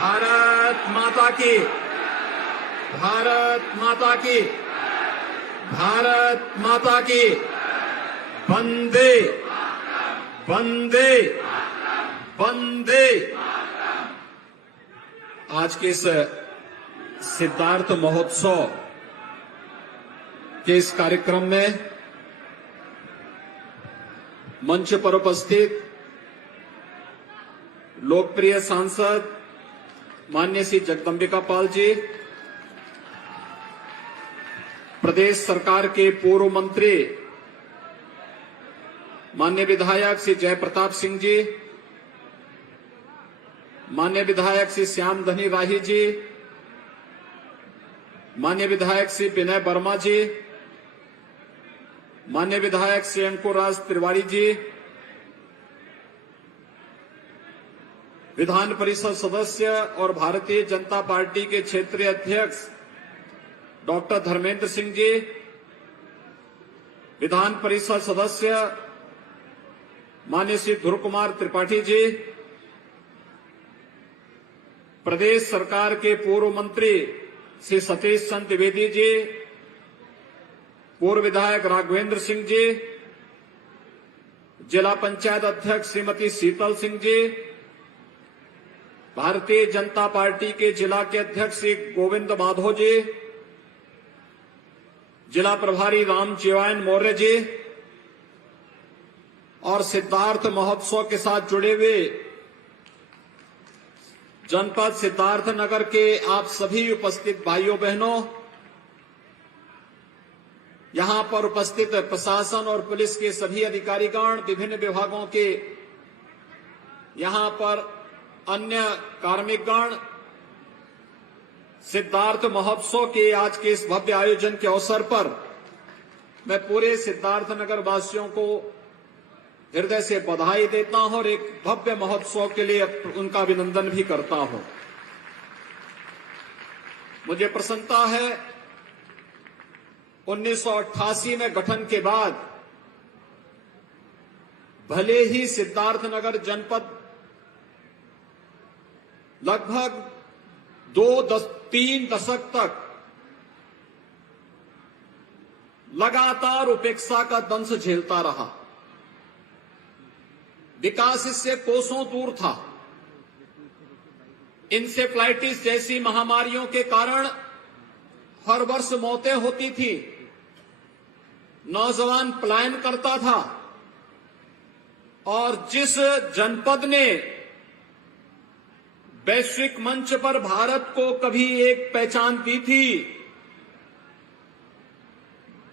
भारत माता की, भारत माता की, भारत माता की, वंदे वंदे वंदे। आज के इस सिद्धार्थ महोत्सव के इस कार्यक्रम में मंच पर उपस्थित लोकप्रिय सांसद माननीय श्री जगदंबिका पाल जी, प्रदेश सरकार के पूर्व मंत्री माननीय विधायक श्री जयप्रताप सिंह जी, माननीय विधायक श्री श्याम धनी राही जी, माननीय विधायक श्री विनय वर्मा जी, माननीय विधायक श्री अंकुरराज तिवारी जी, विधान परिषद सदस्य और भारतीय जनता पार्टी के क्षेत्रीय अध्यक्ष डॉक्टर धर्मेंद्र सिंह जी, विधान परिषद सदस्य माननीय श्री ध्रुव कुमार त्रिपाठी जी, प्रदेश सरकार के पूर्व मंत्री श्री सतीश चंद्र द्विवेदी जी, पूर्व विधायक राघवेंद्र सिंह जी, जिला पंचायत अध्यक्ष श्रीमती शीतल सिंह जी, भारतीय जनता पार्टी के जिला के अध्यक्ष श्री गोविंद माधव जी, जिला प्रभारी राम जीवायन मौर्य जी और सिद्धार्थ महोत्सव के साथ जुड़े हुए जनपद सिद्धार्थनगर के आप सभी उपस्थित भाइयों बहनों, यहां पर उपस्थित प्रशासन और पुलिस के सभी अधिकारीगण, विभिन्न विभागों के यहां पर अन्य कार्मिकगण, सिद्धार्थ महोत्सव के आज के इस भव्य आयोजन के अवसर पर मैं पूरे सिद्धार्थनगर वासियों को हृदय से बधाई देता हूं और एक भव्य महोत्सव के लिए उनका अभिनंदन भी करता हूं। मुझे प्रसन्नता है 1988 में गठन के बाद भले ही सिद्धार्थनगर जनपद लगभग 3 दशक तक लगातार उपेक्षा का दंश झेलता रहा, विकास इससे कोसों दूर था। इंसेफ्लाइटिस जैसी महामारियों के कारण हर वर्ष मौतें होती थी, नौजवान पलायन करता था और जिस जनपद ने वैश्विक मंच पर भारत को कभी एक पहचान दी थी,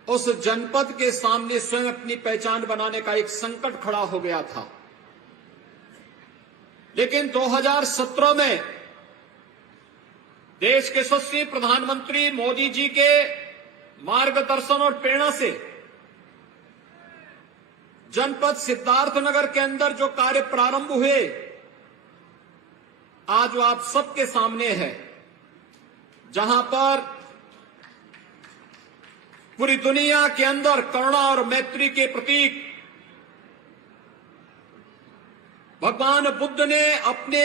उस जनपद के सामने स्वयं अपनी पहचान बनाने का एक संकट खड़ा हो गया था। लेकिन 2017 में देश के यशस्वी प्रधानमंत्री मोदी जी के मार्गदर्शन और प्रेरणा से जनपद सिद्धार्थनगर के अंदर जो कार्य प्रारंभ हुए, आज वो आप सबके सामने है, जहां पर पूरी दुनिया के अंदर करुणा और मैत्री के प्रतीक भगवान बुद्ध ने अपने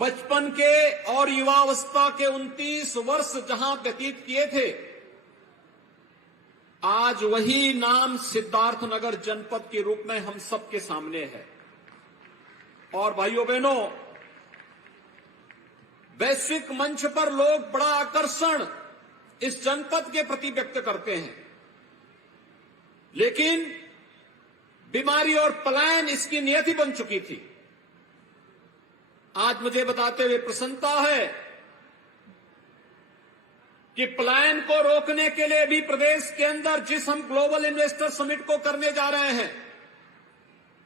बचपन के और युवावस्था के 29 वर्ष जहां व्यतीत किए थे, आज वही नाम सिद्धार्थनगर जनपद के रूप में हम सबके सामने है। और भाइयों बहनों, वैश्विक मंच पर लोग बड़ा आकर्षण इस जनपद के प्रति व्यक्त करते हैं, लेकिन बीमारी और पलायन इसकी नियति बन चुकी थी। आज मुझे बताते हुए प्रसन्नता है कि पलायन को रोकने के लिए भी प्रदेश के अंदर जिस हम ग्लोबल इन्वेस्टर समिट को करने जा रहे हैं,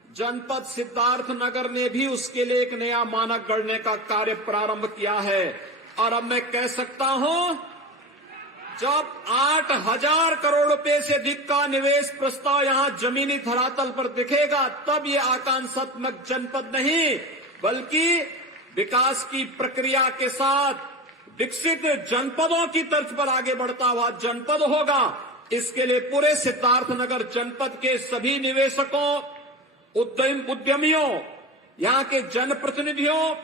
जनपद सिद्धार्थनगर ने भी उसके लिए एक नया मानक गढ़ने का कार्य प्रारंभ किया है। और अब मैं कह सकता हूं, जब 8,000 करोड़ रुपए से अधिक का निवेश प्रस्ताव यहां जमीनी धरातल पर दिखेगा, तब ये आकांक्षात्मक जनपद नहीं बल्कि विकास की प्रक्रिया के साथ विकसित जनपदों की तर्ज पर आगे बढ़ता हुआ जनपद होगा। इसके लिए पूरे सिद्धार्थनगर जनपद के सभी निवेशकों, उद्यमियों, यहां के जनप्रतिनिधियों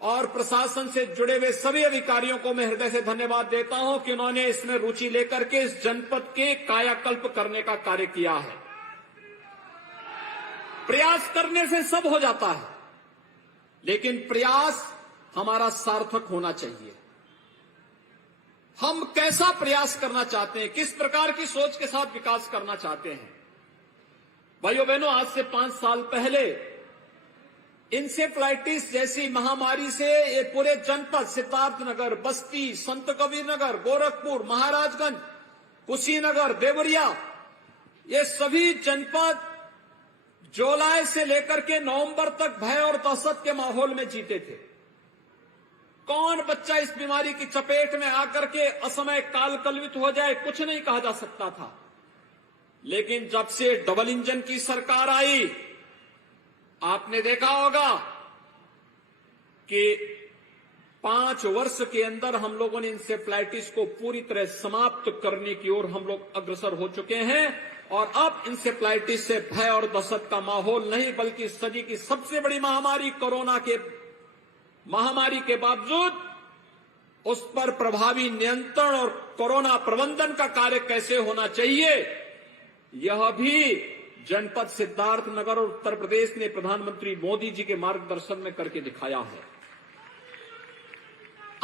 और प्रशासन से जुड़े हुए सभी अधिकारियों को मैं हृदय से धन्यवाद देता हूं कि उन्होंने इसमें रुचि लेकर के इस जनपद के कायाकल्प करने का कार्य किया है। प्रयास करने से सब हो जाता है, लेकिन प्रयास हमारा सार्थक होना चाहिए। हम कैसा प्रयास करना चाहते हैं, किस प्रकार की सोच के साथ विकास करना चाहते हैं। भाइयों बहनों, आज से 5 साल पहले इंसेफ्लाइटिस जैसी महामारी से ये पूरे जनपद सिद्धार्थनगर, बस्ती, संत कबीर नगर, गोरखपुर, महाराजगंज, कुशीनगर, देवरिया, ये सभी जनपद जुलाई से लेकर के नवंबर तक भय और दहशत के माहौल में जीते थे। कौन बच्चा इस बीमारी की चपेट में आकर के असमय कालकलवित हो जाए, कुछ नहीं कहा जा सकता था। लेकिन जब से डबल इंजन की सरकार आई, आपने देखा होगा कि 5 वर्ष के अंदर हम लोगों ने इंसेफ्लाइटिस को पूरी तरह समाप्त करने की ओर हम लोग अग्रसर हो चुके हैं। और अब इंसेफ्लाइटिस से भय और दहशत का माहौल नहीं, बल्कि सदी की सबसे बड़ी महामारी कोरोना के महामारी के बावजूद उस पर प्रभावी नियंत्रण और कोरोना प्रबंधन का कार्य कैसे होना चाहिए, यह भी जनपद सिद्धार्थनगर और उत्तर प्रदेश ने प्रधानमंत्री मोदी जी के मार्गदर्शन में करके दिखाया है।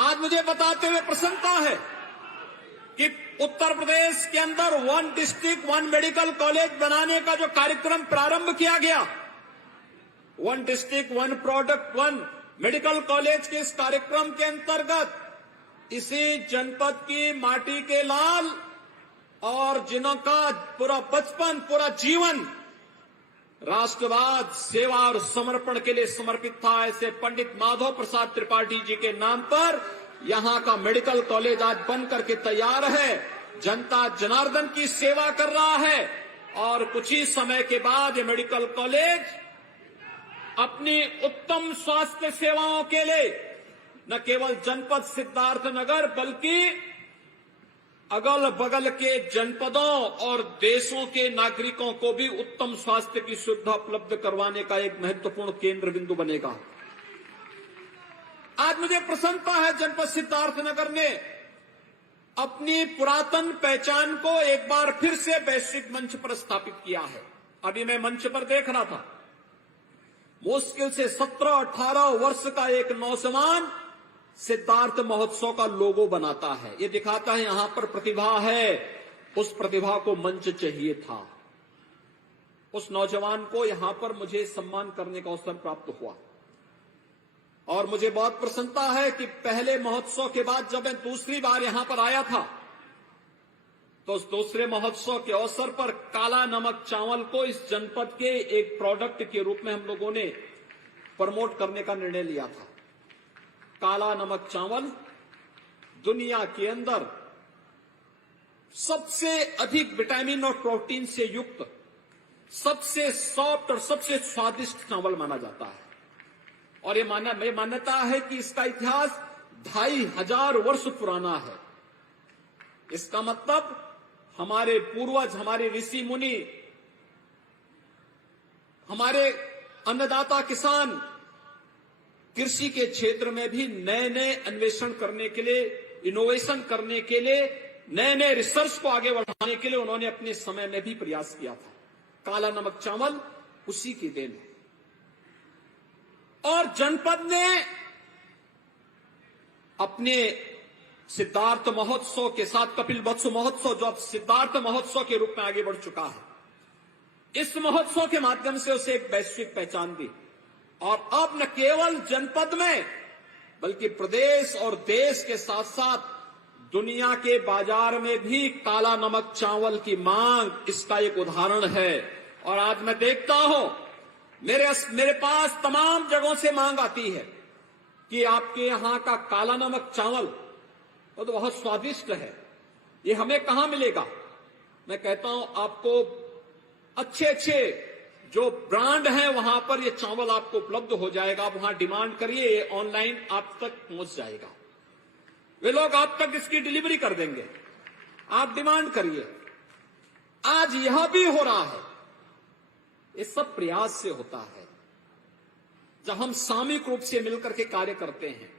आज मुझे बताते हुए प्रसन्नता है कि उत्तर प्रदेश के अंदर 1 डिस्ट्रिक्ट 1 मेडिकल कॉलेज बनाने का जो कार्यक्रम प्रारंभ किया गया, 1 डिस्ट्रिक्ट 1 प्रोडक्ट 1 मेडिकल कॉलेज के इस कार्यक्रम के अंतर्गत इसी जनपद की माटी के लाल और जिनका पूरा बचपन, पूरा जीवन राष्ट्रवाद, सेवा और समर्पण के लिए समर्पित था, ऐसे पंडित माधव प्रसाद त्रिपाठी जी के नाम पर यहां का मेडिकल कॉलेज आज बन करके तैयार है, जनता जनार्दन की सेवा कर रहा है। और कुछ ही समय के बाद ये मेडिकल कॉलेज अपनी उत्तम स्वास्थ्य सेवाओं के लिए न केवल जनपद सिद्धार्थनगर बल्कि अगल बगल के जनपदों और देशों के नागरिकों को भी उत्तम स्वास्थ्य की सुविधा उपलब्ध करवाने का एक महत्वपूर्ण केंद्र बिंदु बनेगा। आज मुझे प्रसन्नता है, जनपद सिद्धार्थनगर ने अपनी पुरातन पहचान को एक बार फिर से वैश्विक मंच पर स्थापित किया है। अभी मैं मंच पर देख रहा था, मुश्किल से 17-18 वर्ष का एक नौजवान सिद्धार्थ महोत्सव का लोगो बनाता है। ये दिखाता है यहां पर प्रतिभा है, उस प्रतिभा को मंच चाहिए था। उस नौजवान को यहां पर मुझे सम्मान करने का अवसर प्राप्त हुआ और मुझे बहुत प्रसन्नता है कि पहले महोत्सव के बाद जब मैं दूसरी बार यहां पर आया था तो उस दूसरे महोत्सव के अवसर पर काला नमक चावल को इस जनपद के एक प्रोडक्ट के रूप में हम लोगों ने प्रमोट करने का निर्णय लिया था। काला नमक चावल दुनिया के अंदर सबसे अधिक विटामिन और प्रोटीन से युक्त सबसे सॉफ्ट और सबसे स्वादिष्ट चावल माना जाता है। और ये मान्यता है कि इसका इतिहास 2500 वर्ष पुराना है। इसका मतलब हमारे पूर्वज, हमारे ऋषि मुनि, हमारे अन्नदाता किसान कृषि के क्षेत्र में भी नए नए अन्वेषण करने के लिए, इनोवेशन करने के लिए, नए नए रिसर्च को आगे बढ़ाने के लिए उन्होंने अपने समय में भी प्रयास किया था। काला नमक चावल उसी की देन है। और जनपद ने अपने सिद्धार्थ महोत्सव के साथ कपिल वत्स महोत्सव, जो अब सिद्धार्थ महोत्सव के रूप में आगे बढ़ चुका है, इस महोत्सव के माध्यम से उसे एक वैश्विक पहचान दी। और अब न केवल जनपद में बल्कि प्रदेश और देश के साथ साथ दुनिया के बाजार में भी काला नमक चावल की मांग इसका एक उदाहरण है। और आज मैं देखता हूं मेरे पास तमाम जगहों से मांग आती है कि आपके यहां का काला नमक चावल वो तो बहुत स्वादिष्ट है, ये हमें कहां मिलेगा। मैं कहता हूं आपको अच्छे जो ब्रांड है वहां पर ये चावल आपको उपलब्ध हो जाएगा। आप वहां डिमांड करिए, ये ऑनलाइन आप तक पहुंच जाएगा, वे लोग आप तक इसकी डिलीवरी कर देंगे, आप डिमांड करिए। आज यह भी हो रहा है, ये सब प्रयास से होता है। जब हम सामूहिक रूप से मिलकर के कार्य करते हैं,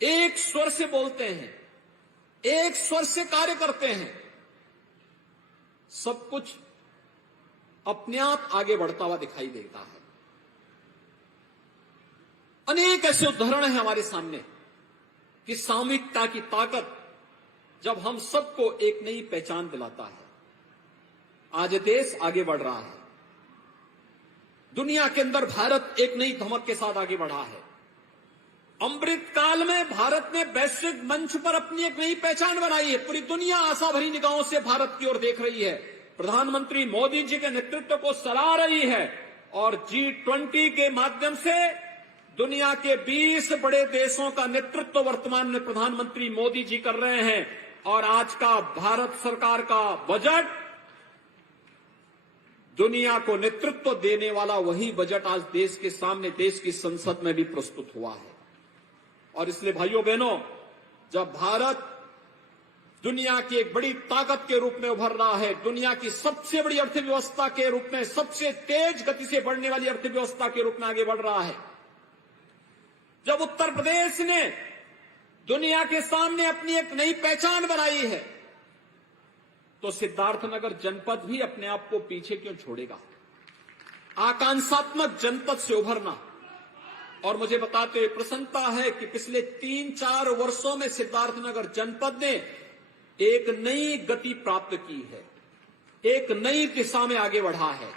एक स्वर से बोलते हैं, एक स्वर से कार्य करते हैं, सब कुछ अपने आप आगे बढ़ता हुआ दिखाई देता है। अनेक ऐसे उदाहरण हैं हमारे सामने कि सामूहिकता की ताकत जब हम सबको एक नई पहचान दिलाता है। आज देश आगे बढ़ रहा है, दुनिया के अंदर भारत एक नई धमक के साथ आगे बढ़ा है। अमृत काल में भारत ने वैश्विक मंच पर अपनी एक नई पहचान बनाई है। पूरी दुनिया आशा भरी निगाहों से भारत की ओर देख रही है, प्रधानमंत्री मोदी जी के नेतृत्व को सराह रही है और G20 के माध्यम से दुनिया के 20 बड़े देशों का नेतृत्व वर्तमान में प्रधानमंत्री मोदी जी कर रहे हैं। और आज का भारत सरकार का बजट दुनिया को नेतृत्व देने वाला वही बजट आज देश के सामने, देश की संसद में भी प्रस्तुत हुआ है। और इसलिए भाइयों बहनों, जब भारत दुनिया की एक बड़ी ताकत के रूप में उभर रहा है, दुनिया की सबसे बड़ी अर्थव्यवस्था के रूप में, सबसे तेज गति से बढ़ने वाली अर्थव्यवस्था के रूप में आगे बढ़ रहा है, जब उत्तर प्रदेश ने दुनिया के सामने अपनी एक नई पहचान बनाई है, तो सिद्धार्थनगर जनपद भी अपने आप को पीछे क्यों छोड़ेगा। आकांक्षात्मक जनपद से उभरना, और मुझे बताते हुए प्रसन्नता है कि पिछले 3-4 वर्षों में सिद्धार्थनगर जनपद ने एक नई गति प्राप्त की है, एक नई दिशा में आगे बढ़ा है।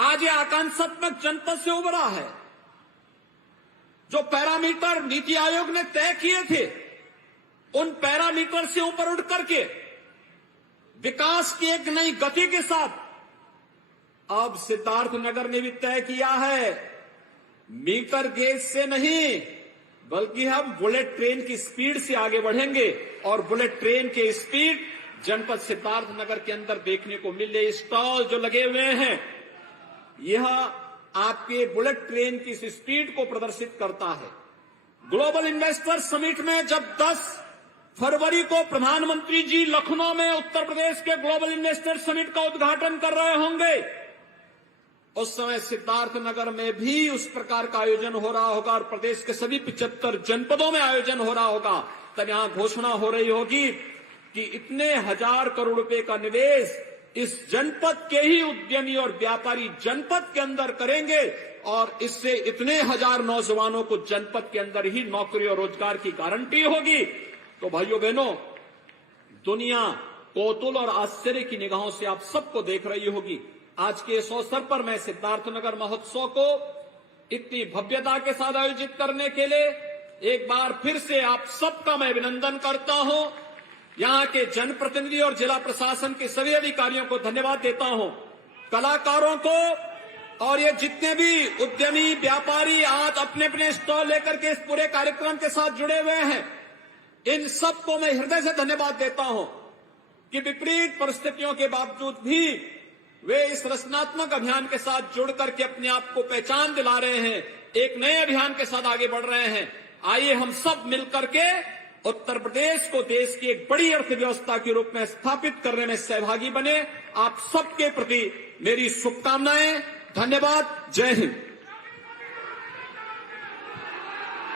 आज ये आकांक्षात्मक जनपद से उभरा है। जो पैरामीटर नीति आयोग ने तय किए थे, उन पैरामीटर से ऊपर उठ करके विकास की एक नई गति के साथ अब सिद्धार्थनगर ने भी तय किया है, मीटर गेज से नहीं बल्कि हम बुलेट ट्रेन की स्पीड से आगे बढ़ेंगे। और बुलेट ट्रेन के स्पीड जनपद सिद्धार्थनगर के अंदर देखने को मिले। स्टॉल जो लगे हुए हैं, यह आपके बुलेट ट्रेन की स्पीड को प्रदर्शित करता है। ग्लोबल इन्वेस्टर समिट में जब 10 फरवरी को प्रधानमंत्री जी लखनऊ में उत्तर प्रदेश के ग्लोबल इन्वेस्टर समिट का उद्घाटन कर रहे होंगे, उस समय सिद्धार्थनगर में भी उस प्रकार का आयोजन हो रहा होगा और प्रदेश के सभी 75 जनपदों में आयोजन हो रहा होगा। तब यहां घोषणा हो रही होगी कि इतने 1000 करोड़ रुपए का निवेश इस जनपद के ही उद्यमी और व्यापारी जनपद के अंदर करेंगे और इससे इतने 1000 नौजवानों को जनपद के अंदर ही नौकरी और रोजगार की गारंटी होगी। तो भाइयों बहनों, दुनिया कौतूहल और आश्चर्य की निगाहों से आप सबको देख रही होगी। आज के इस अवसर पर मैं सिद्धार्थनगर महोत्सव को इतनी भव्यता के साथ आयोजित करने के लिए एक बार फिर से आप सबका मैं अभिनंदन करता हूं। यहां के जनप्रतिनिधि और जिला प्रशासन के सभी अधिकारियों को धन्यवाद देता हूं, कलाकारों को और ये जितने भी उद्यमी व्यापारी आज अपने अपने स्टॉल लेकर के इस पूरे कार्यक्रम के साथ जुड़े हुए हैं, इन सबको मैं हृदय से धन्यवाद देता हूं कि विपरीत परिस्थितियों के बावजूद भी वे इस रचनात्मक अभियान के साथ जुड़ करके अपने आप को पहचान दिला रहे हैं, एक नए अभियान के साथ आगे बढ़ रहे हैं। आइए हम सब मिलकर के उत्तर प्रदेश को देश की एक बड़ी अर्थव्यवस्था के रूप में स्थापित करने में सहभागी बने। आप सबके प्रति मेरी शुभकामनाएं। धन्यवाद। जय हिंद।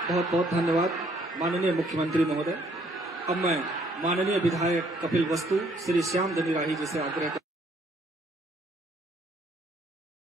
बहुत बहुत धन्यवाद माननीय मुख्यमंत्री महोदय। अब मैं माननीय विधायक कपिल वस्तु श्री श्याम धनीराही जी से आग्रह